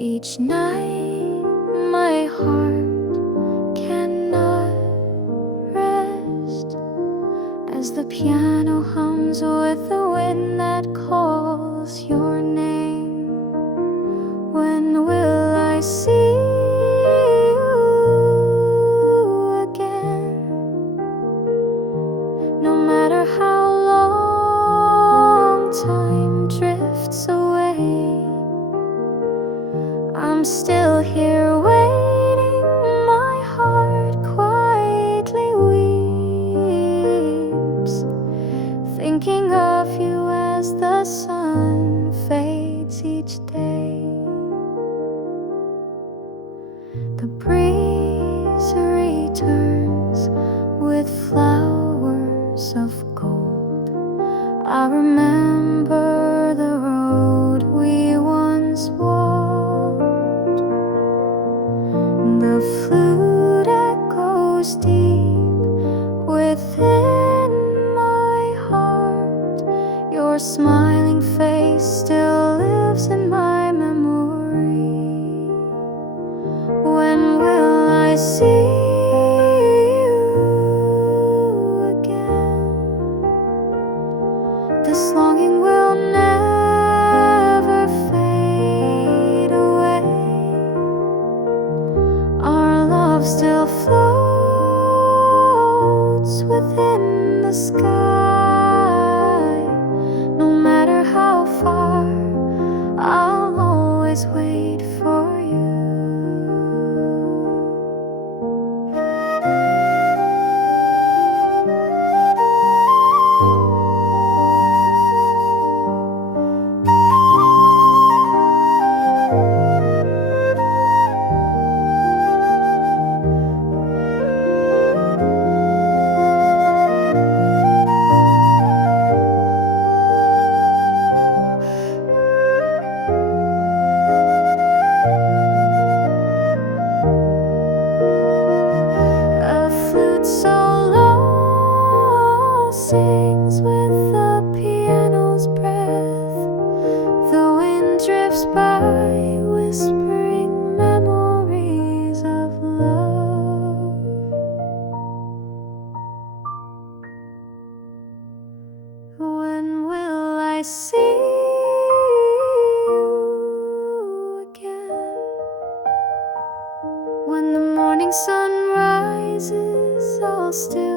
Each night my heart cannot rest as the piano hums with the wind that calls your name. When will I see you again? No matter how long time drifts away, I'm still here waiting. My heart quietly weeps, thinking of you as the sun fades each day. The breeze returns with flowers of gold. I remember the road we once walked. The flute echoes deep within my heart. Your smiling face still lives in my memory. When will I see you again? This longing will never fade away. Our love still floats within the sky. No matter how far, I'll always wait for you. Sings with the piano's breath. The wind drifts by, whispering memories of love. When will I see you again? When the morning sun rises, I'll still